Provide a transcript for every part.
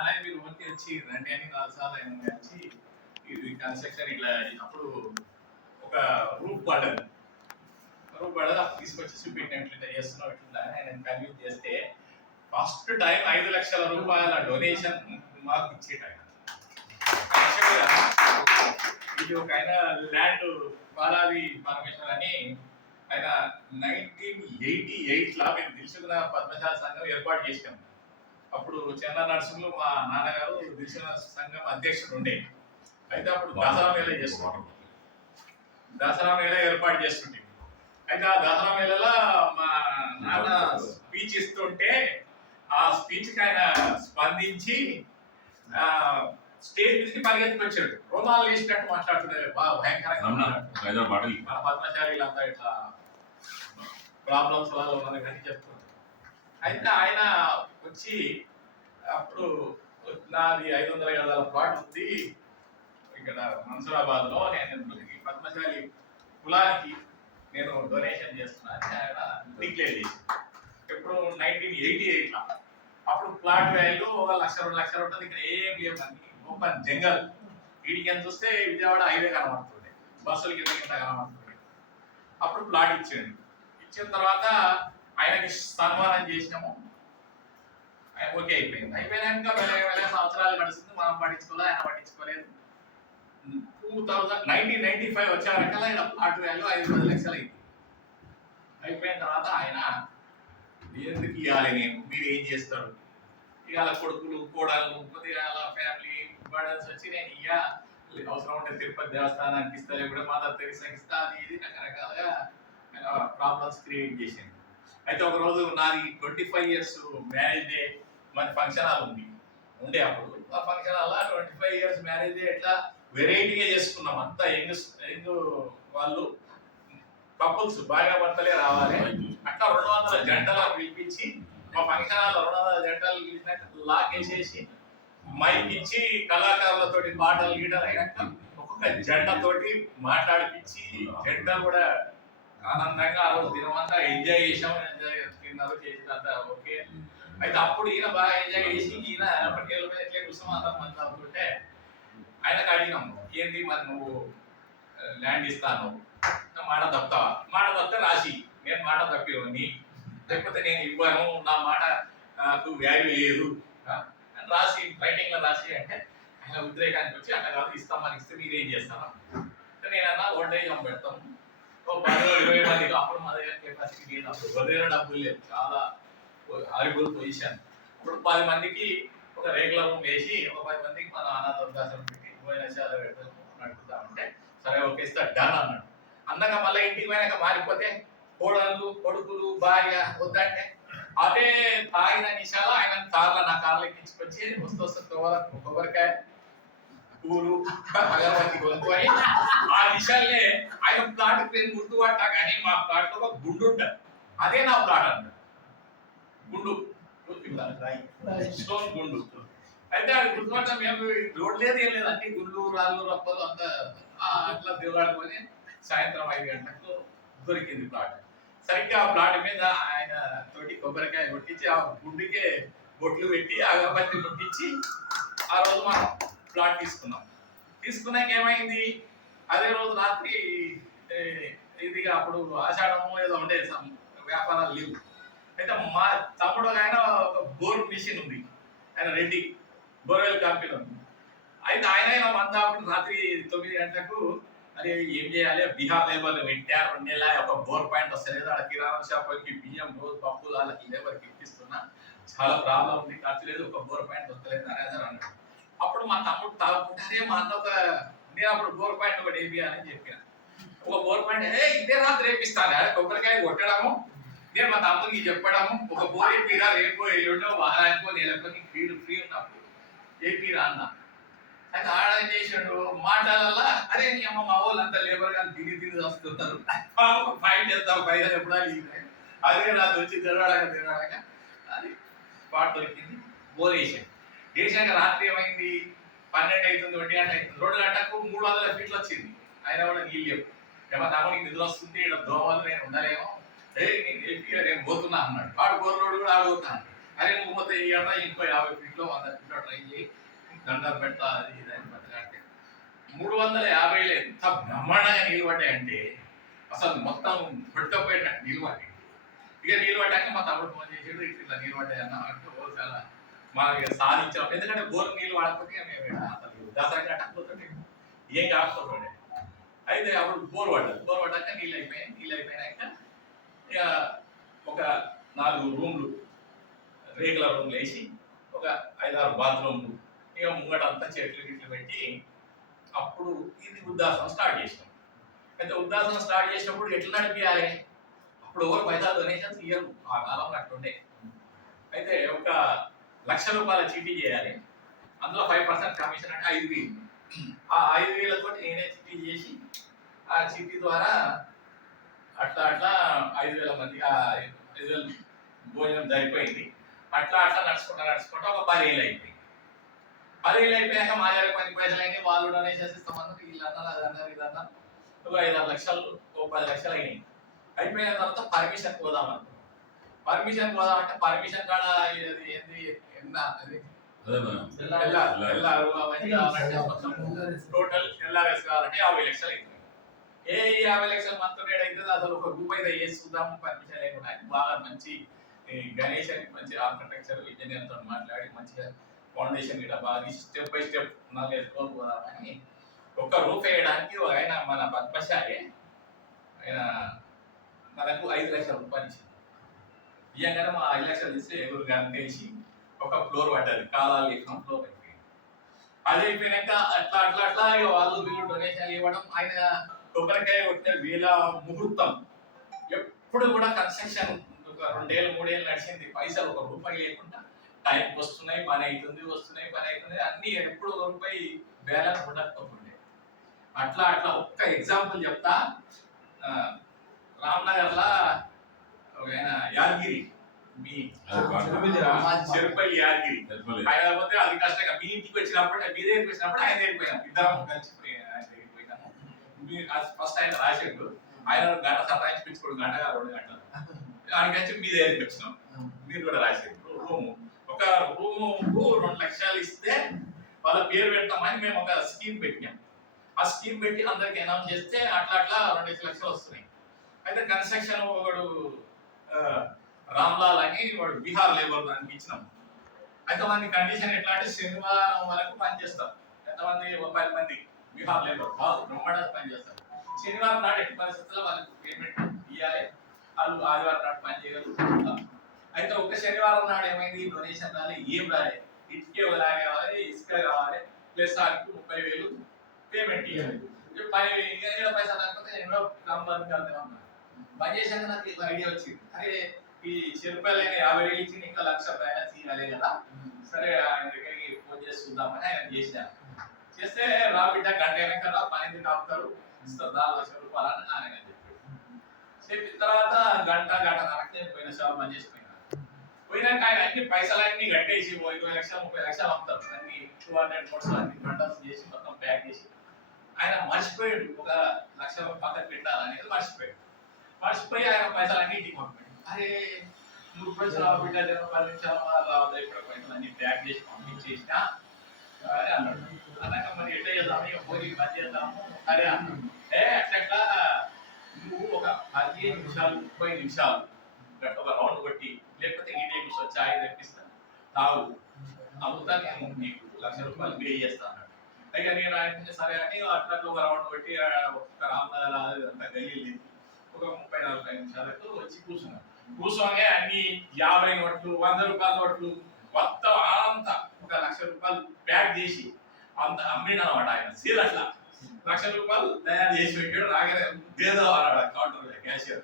అనేది మీరు ఊరికి వచ్చి రండి అని 4 సార్లు ఆయన వచ్చి ఇది కన్స్ట్రక్షన్ ఇట్లా అప్పుడు ఒక రూప్ పడ్డది తీసుకొచ్చి చూపెట్టినట్లు ఇట్లా చేస్తున్నాం ఇట్లా ఆయన కన్విన్స్ చేస్తే ఫస్ట్ టైం 5 లక్షల రూపాయల డొనేషన్ మాకు ఇచ్చేట ఇది ఒక ఆయన ల్యాండ్ బాలాది పరమేశ్వర్ అని ఆయన 1988 మేము దిల్సుకున్న పద్మశాల సంఘం ఏర్పాటు చేసాం. అప్పుడు చంద్ర నరసింహులు మా నాన్నగారు దిల్సుకున్న సంఘం అధ్యక్షుడు ఉండే. అయితే అప్పుడు దసరా మేళ చేస్తున్నాం, దసరా మేళ ఏర్పాటు చేస్తుంటే అయితే ఆ దసరా మేళలో మా నాన్న స్పీచ్ ఇస్తుంటే ఆ స్పీచ్ కి ఆయన స్పందించి స్టేజ్ నుంచి పరిగెత్తుకొచ్చాడు. రోమాలు వేసినట్టు మాట్లాడుతున్నాడు, బాగా భయంకరంగా మన పద్మశాలీలంతా ఇట్లా ప్రాబ్లమ్స్ వల్ల ఉన్నది కానీ చెప్తున్నారు. అయితే ఆయన వచ్చి అప్పుడు నాది 500 గజాల ప్లాట్ ఉంది ఇక్కడ మన్సూరాబాద్ లో, నేను పద్మశాలి కులానికి నేను డొనేషన్ చేస్తున్నాను ఆయన డిక్లేర్ చేసి. ఎప్పుడు 1988 అప్పుడు ప్లాట్ వాల్యూ 1 లక్ష 2 లక్షలు ఉంటుంది. ఇక్కడ ఏం లేవు, ఓపెన్ జంగల్. వీడికి ఎంత చూస్తే విజయవాడ హైవే కనబడుతుంది, బస్సులకి ఎంత కనబడుతుంది. అప్పుడు ప్లాట్ ఇచ్చాడు. ఇచ్చిన తర్వాత ఆయనకి సన్మానం చేసినాము, ఓకే అయిపోయింది. అయిపోయినాక వేల సంవత్సరాలు గడుస్తుంది, మనం పట్టించుకోలేదు, ఆయన పట్టించుకోలేదు. 1995 వచ్చేవరకల్లా ఆయన ప్లాట్ వాల్యూ 5-10 లక్షలు అయింది. అయిపోయిన తర్వాత ఆయన ఎందుకు ఇవ్వాలి, నేను మీరు ఏం చేస్తారు, ఇవాళ కొడుకులు కోడళ్ళు కొద్దిగా ఫ్యామిలీ బర్డన్స్ వచ్చి నేను అవసరం ఉంటే తిరుపతి దేవస్థానానికి ఇస్తా, లేకపోతే మాతా తెరిసాకి ఇస్తా, అది ఇది రకరకాలుగా ప్రాబ్లమ్స్ క్రియేట్ చేసింది. అయితే ఒక రోజు నాది 25 years మ్యారేజ్ డే, మన ఫంక్షన్ హాల్ ఉండే అప్పుడు. ఆ function hall 25 years marriage day ఎట్లా వెరైటీగా చేసుకున్నాం. అంతా యంగ్ వాళ్ళు కపుల్స్ భార్య భర్తలే రావాలి. అట్లా 200 జంటలను పిలిపించి మా ఫంక్షన్ హాల్ 200 జంటలు పిలిచినట్టు లాక్ వేసేసి మైక్ ఇచ్చి కళాకారులతోటి పాటలు గీటలు అయినాక ఒక్కొక్క జంటతోటి మాట్లాడిపించి జంటలు కూడా ఆనందంగా ఆ రోజు దినమంతా ఎంజాయ్ చేసాము. ఎంజాయ్ తిన్నారు చేసినంత ఓకే. అయితే అప్పుడు ఈయన బాగా ఎంజాయ్ చేసి ఈయన పట్టేల మీద ఎట్లా కూర్చొని అందరం మంది అవుతుంటే ఆయనకు అడిగినాము, ఏంటి మరి నువ్వు ల్యాండ్ ఇస్తాను, మాట తప్పుతావా? మాట తప్పితే రాసి, నేను మాట తప్పివని, లేకపోతే నేను ఇవ్వను, నా మాట నాకు వాల్యూ లేదు అని రాసి రైటింగ్ లో రాసి అంటే ఆయన ఉద్రేకానికి వచ్చి అట్లా కాదు ఇస్తామని ఇస్తే మీరు ఏం చేస్తాను. నేనన్నా ఓల్డేజ్ హోమ్ పెడతాము, 10-20 మందికి. అప్పుడు మా దగ్గర కెపాసిటీ లేదు, అప్పుడు వదిలిన డబ్బులు లేదు, చాలా హారిబుల్ పొజిషన్. ఇప్పుడు 10 మందికి ఒక రెగ్యులర్ రూమ్ వేసి ఒక 10 మందికి మన అనాథ వృద్ధాశ్రమం పెట్టి భోజనశాల నడుపుతామంటే సరే ఓకే ఇస్తా డన్ అన్నాడు. అన్నాక మళ్ళీ ఇంటికి పోయినాక మారిపోతే కోడళ్ళు కొడుకులు భార్య వద్దంటే అదే తాగిన నిశాల ఆయన నా కార్లో ఎక్కించుకొచ్చి వస్తూ కొబ్బరికాయ పూలు అగరబత్తి కొనుక్కొని ఆ నిశాలనే ఆయన ప్లాట్ పేరు గుర్తుపట్టా కానీ మా ప్లాట్ లో ఒక గుండు ఉంటుంది, అదే నా ప్లాట్ అన్నాడు. గుండు స్టోన్ గుండు. అయితే అది గుర్తుపట్టా, మేము రోడ్ లేదు ఏం లేదు, అన్ని గుండు రాళ్ళు రప్పలు అంతా అట్లా దిగాడుకొని సాయంత్రం 5 గంటలకు దొరికింది ప్లాట్. సరిగ్గా ఆ ప్లాట్ మీద ఆయన తోటి కొబ్బరికాయ కొట్టించి ఆ గుండుకే బొట్లు పెట్టి అగరబత్తి కొట్టించి ఆ రోజు మనం ప్లాట్ తీసుకున్నాక ఏమైంది, అదే రోజు రాత్రి ఇదిగా అప్పుడు ఆషాఢము ఏదో ఉండే వ్యాపారాలు లేవు. అయితే మా తమ్ముడు ఆయన ఒక బోర్ మిషన్ ఉంది, ఆయన రెడ్డి బోర్వెల్ కంపెనీ ఉంది. అయితే ఆయన మంద అప్పుడు రాత్రి 9 గంటలకు అరే ఏం చేయాలి, బీహార్ లేబర్ పెట్టారు 2 నెలల ఒక బోర్ పాయింట్ వస్తలేదు, అక్కడ కిరాణా షాప్కి బియ్యం రోజు పప్పులు వాళ్ళకి లేబర్కి ఇప్పిస్తున్నా, చాలా ప్రాబ్లం ఉంది, ఖర్చు లేదు, ఒక బోర్ పాయింట్ వస్తలేదు అనేది అన్నాడు. అప్పుడు మా తమ్ముడు తాగుకుంటారే మా అన్న ఒక నేను అప్పుడు బోర్ పాయింట్ ఒకటి వేయాలని చెప్పాను. ఒక బోర్ పాయింట్ ఇదే రాత్రి వేపిస్తాను, కొబ్బరికాయ కొట్టడము, నేను మా తమ్ముడికి చెప్పడము, ఒక బోర్ వేపిరా రేపు ఎల్లుండో వారానికో నెలకో ఫ్రీ ఉన్నప్పుడు వేపిరా అన్న. అయితే ఆడేం చేసాడు మాటలల్లా అరే నీ అమ్మ మా వాళ్ళంతా లేబర్ కానీ తిని వస్తున్నారు, ఫైట్ చేస్తాం పైగా ఎప్పుడా అదే రాత్రి వచ్చి తిరగడాక అది పాట దొరికింది. బోర్ వేసాక రాత్రి ఏమైంది, 12 అవుతుంది, 1 గంట అవుతుంది, 2 గంటలకు 300 ఫీట్లు వచ్చింది. ఆయన కూడా నీళ్ళు లేవు. ఏమో తమ్ముడికి నిద్ర వస్తుంది, ఇక్కడ దోమలు నేను ఉండలేమో, నేను పోతున్నా అన్నాడు. వాడు బోర్లోడు కూడా ఆడుగుతాను. అరే నువ్వు మొత్తం ఇయ్యాలా ఇంకో 50 ఫీట్లో 100 ఫీట్లో ట్రై చేయి, దండాలు పెడతా అది ఇది అని అంటే 350 ఎంత బ్రహ్మాండంగా నీళ్ళు పడ్డాయంటే అసలు మొత్తం పట్టుకపోయినట్టు నీళ్ళు పడ్డాయి. ఇక నీళ్ళు పడ్డాక మా తమ్ముడు ఫోన్ చేసాడు, ఇట్లా నీళ్ళు పడ్డాయన్న అంటే చాలా మాకు సాధించాం. ఎందుకంటే బోర్ నీళ్ళు వాడకపోతే మేము అసలు దసరా కట్టకపోతుంటే ఏం కాకపోతుండే. అయితే అప్పుడు బోర్ పడ్డాక నీళ్ళు అయిపోయినాక ఇక ఒక 4 రూమ్లు రేకుల రూమ్లు వేసి ఒక 5-6 బాత్రూమ్లు ఇక ముంగట అంతా చెట్లు గిట్లు పెట్టి అప్పుడు ఇది వృద్ధాశ్రమం స్టార్ట్ చేసినాం. అయితే వృద్ధాశ్రమం స్టార్ట్ చేసినప్పుడు ఎట్లా నడిపించాలి, అప్పుడు ఎవరు పైసలు డొనేషన్స్ ఇయ్యరు, ఆ కాలంలో అట్లుండే. అయితే ఒక ₹1,00,000 చీటీ చేయాలి, అందులో 5% కమిషన్ అంటే 5,000. ఆ 5,000తో నేనే చీటీ చేసి ఆ చీటీ ద్వారా అట్లా 5,000 మంది 5,000 భోజనం సరిపోయింది. అట్లా నడుచుకుంటా ఒక 10 ఏళ్ళు అయిపోయింది. 10 ఏళ్ళు అయిపోయాక మా దగ్గర కొన్ని పైసలు అయినాయి, వాళ్ళు డొనేషన్స్ ఇస్తామన్నారు, వీళ్ళు అన్నారు అది అన్నారు ఇది అన్నారు. ఒక 5-6 లక్షలు 10 లక్షలు అయినాయి. అయిపోయిన తర్వాత పర్మిషన్ పోదామన్నారు. పర్మిషన్ పోదామంటే పర్మిషన్ కాడ ఏంది టోటల్ ఎల్ఆర్ఎస్ కావాలంటే 50 లక్షలు అవుతుంది. ఏ 50 లక్షలు మొత్తం రేట్ అవుతుంది, అసలు ఒక రూపాయి వేసి చూద్దాము పర్మిషన్ లేకుండా. బాగా మంచి గణేష్ అని మంచి ఆర్కిటెక్చర్ ఇంజనీర్తో మాట్లాడి మంచిగా ఫౌండేషన్ గిట్ట బాగా స్టెప్ బై స్టెప్ 4-5 రోజులు పోదామని ఒక్క రూప్ వేయడానికి ఆయన మన పద్మశాలి ఆయన మనకు 5 లక్షల రూపాయలు ఇచ్చింది. ఇయ్యంగానే మా 5 లక్షలు ఇస్తే ఎగురు గంటేసి ఒక ఫ్లోర్ పడ్డది, కాలాలు ఎక్కిన ఫ్లోర్ అయిపోయింది. అది అయిపోయినాక అట్లా ఇక వాళ్ళు వీళ్ళు డొనేషన్ ఇవ్వడం. ఆయన కొబ్బరికాయ కొట్టిన వేల ముహూర్తం ఎప్పుడు కూడా కన్స్ట్రక్షన్ ఒక 2 ఏళ్ళు 3 ఏళ్ళు నడిచింది, పైసలు ఒక రూపాయి లేకుండా టైంకి వస్తున్నాయి, పని అవుతుంది అన్ని ఎప్పుడు ఒక రూపాయి బ్యాలెన్స్ ఉండకపోతుండే. అట్లా ఒక్క ఎగ్జాంపుల్ చెప్తా. రామ్నగర్లా ఆయన యాదగిరి మీ చెరుపల్లి యాదగిరి ఆయన పోతే అది కష్టంగా మీ ఇంటికి వచ్చినప్పుడు మీ దగ్గరికి వచ్చినప్పుడు ఆయన దగ్గరికి పోయినాం, ఇద్దరం కలిసి ఆయన దగ్గరికి పోయినాము. ఫస్ట్ ఆయన రాశాడు, ఆయన గంట సతాయించుకోడు, గంటగా 2 గంటలు ఆయనకి వచ్చి మీ దగ్గరికి వచ్చినాం, మీరు కూడా రాశారు. ఒక రూముకు 2 లక్షలు ఇస్తే వాళ్ళ పేరు పెడతామని మేము ఒక స్కీమ్ పెట్టినాం. ఆ స్కీమ్ పెట్టి అందరికి అనౌన్స్ చేస్తే అట్లా 2 లక్షలు వస్తున్నాయి. అయితే కన్స్ట్రక్షన్ ఒకడు రామ్లాల్ అని వాడు బీహార్ లేబర్ దానికి ఇచ్చినాం. అయితే మంది కండిషన్ ఎట్లా అంటే శనివారం వరకు పనిచేస్తారు, ఎంతమంది 10 మంది బీహార్ లేబర్ బాగా బ్రహ్మాండంగా పనిచేస్తారు. శనివారం నాడు ఎట్టి పరిస్థితుల్లో వాళ్ళకి పేమెంట్ ఇవ్వాలి, వాళ్ళు ఆదివారం నాడు పని చేయగలుగుతారు. అయితే ఒక శనివారం నాడు ఏమైంది, డొనేషన్ రాలి, ఏం రాలి, ఇటుకే కావాలి, ఇసుక కావాలి, ప్లస్ వాళ్ళకి 30,000 పేమెంట్ ఇవ్వాలి. పైసలు రాకపోతే ఎన్నో కంపెనీ వెళ్తామన్నా పని చేశాక నాకు ఐడియా వచ్చింది, అరే ఈ చెరుపల్లి 50,000 ఇచ్చి ఇంకా 1,00,000 బ్యాలెన్స్ ఇవ్వాలి కదా, సరే ఆయన దగ్గరికి ఫోన్ చేసి చూద్దామని ఆయన చేశాను. చేస్తే రా బిడ్డ గంట అయినాక రా, పని కాపుతారు, ఇస్తారు 4,00,000 అని ఆయన చెప్పాడు. చెప్పిన తర్వాత గంటన్నరకు నేను పోయిన షాప్ పని చేసి పోయినాక ఆయన అన్ని పైసలన్నీ కట్టేసి 20 లక్షలు 30 లక్షలు అమ్ముతారు, అన్ని 200 నోట్స్ అన్ని బండల్స్ చేసి మొత్తం ప్యాక్ చేసి ఆయన మర్చిపోయాడు, ఒక 1,00,000 పక్కన పెట్టాలనేది మర్చిపోయి ఆయన పైసలు అన్ని ఇంటికి పంపాడు. అరే నువ్వు ఇప్పుడు వచ్చిన బిడ్డ 10 నిమిషాలు రావద్దు, ఇప్పుడు పైసలు అన్ని ప్యాక్ చేసి పంపించేసినా అని అన్నాడు. అన్నాక మరి ఎట్లా చేద్దాము, పోయి పని చేద్దాము అరే అన్నాడు. అట్లా నువ్వు ఒక 15 నిమిషాలు 30 నిమిషాలు ఒక రౌండ్ కొట్టి, లేకపోతే ఈ టైమ్స్ చాయ్ తెప్పిస్తాను తాగు, అమ్ముతా నేను నీకు ₹1,00,000 పే చేస్తాను అన్నాడు. అయితే నేను ఆయన సరే అని అట్లా ఒక రౌండ్ కొట్టి ఒక రామ్నగర్ అంతా గల్లి ఒక 30-40 నిమిషాలకు వచ్చి కూర్చోనే అన్ని 50 నోట్లు 100 రూపాయల నోట్లు మొత్తం అంతా ఒక ₹1,00,000 ప్యాక్ చేసి అంత అమ్మినమాట. ఆయన సీల్ అట్లా ₹1,00,000 తయారు చేసి పెట్టాడు. రాగానే దేదో అన్నాడు కౌంటర్ క్యాషియర్,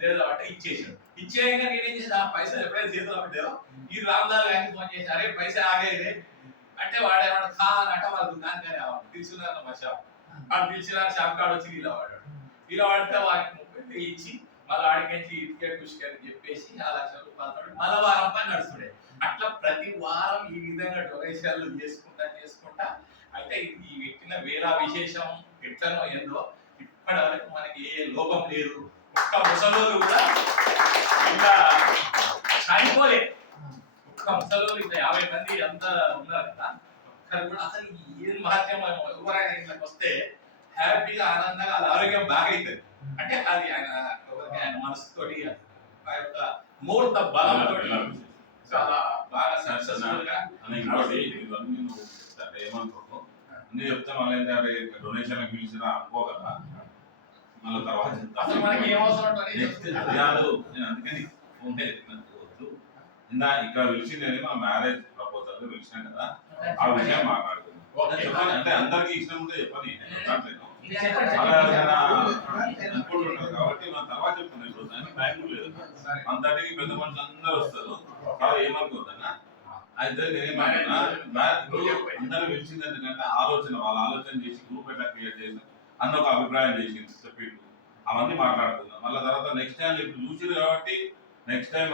దేదో అంటే ఇచ్చేసాడు. ఇచ్చేయగా నేనేం చేసి ఆ పైసలు ఎప్పుడైతే చేతిలో పెట్టారో ఈ రామ్లాల్ గారికి ఫోన్ చేసి అరే పైసా ఆగేది అంటే వాడేవాడు కాదంటే వాళ్ళ దుకాణం రావాలి పిలిచినారు మా షాప్, వాడు పిలిచిన షాప్ కాడ వచ్చి ఇలా వాడాడు. ఇలా వాడితే వాడికి 30,000 ఇచ్చి మళ్ళీ ఆడికించి ఇటుకే కుష్కే అని చెప్పేసి ₹1,00,000 మళ్ళీ వారం పని నడుస్తుండే. అట్లా ప్రతి వారం ఈ విధంగా డొనేషన్లు చేసుకుంటా అయితే ఈ వ్యక్తిన వేలా విశేషం ఎట్లనో ఏందో ఇప్పటి వరకు మనకి ఏ లోపం లేదు. ఒక్క ముసలోళ్ళు కూడా ఇంకా చనిపోలే. ముసలు ఇంకా 50 మంది అంతా ఉన్నారు కదా, ఒక్కరు కూడా అసలు ఏం మహత్యం ఎవరైనా ఇంట్లోకి వస్తే హ్యాపీగా ఆనందంగా అది ఆరోగ్యం బాగా అవుతుంది. అంటే అది ఆయన మనసుతోటి ఆ యొక్క ముహూర్త బలంతో చాలా బాగా సక్సెస్ఫుల్ గా ఇంకోటి ఇవన్నీ నువ్వు చెప్తాను ఏమనుకోకు అన్ని చెప్తా మళ్ళీ ఏంటంటే డొనేషన్ పిలిచినా అనుకో కదా మళ్ళీ తర్వాత అసలు మనకి ఏం అవసరం కాదు నేను అందుకని ఫోన్ వద్దు ఇందా ఇక్కడ పిలిచింది మా మ్యారేజ్ ప్రపోజల్ పిలిచినా కదా ఆ విషయం మాట్లాడుతున్నాను చెప్పాలి అంటే అందరికి ఇష్టం ఉంటే చెప్పని నేను అనుకుంటున్నారు కాబట్టి మన తర్వాత చెప్తున్నాను ఇప్పుడు దానికి టైం లేదు అంతటికి పెద్ద మనుషులు అందరూ వస్తారు కాదు ఏమనుకోద్దన్నా అయితే నేనేమన్నా అందరూ పిలిచింది ఎందుకంటే ఆలోచన వాళ్ళ ఆలోచన చేసి గ్రూప్ ఎట్లా క్రియేట్ చేసి అన్న ఒక అభిప్రాయం చేసింది చెప్పిండు అవన్నీ మాట్లాడుకుందాం మళ్ళీ తర్వాత నెక్స్ట్ టైం ఇప్పుడు చూసిరు కాబట్టి నెక్స్ట్ టైం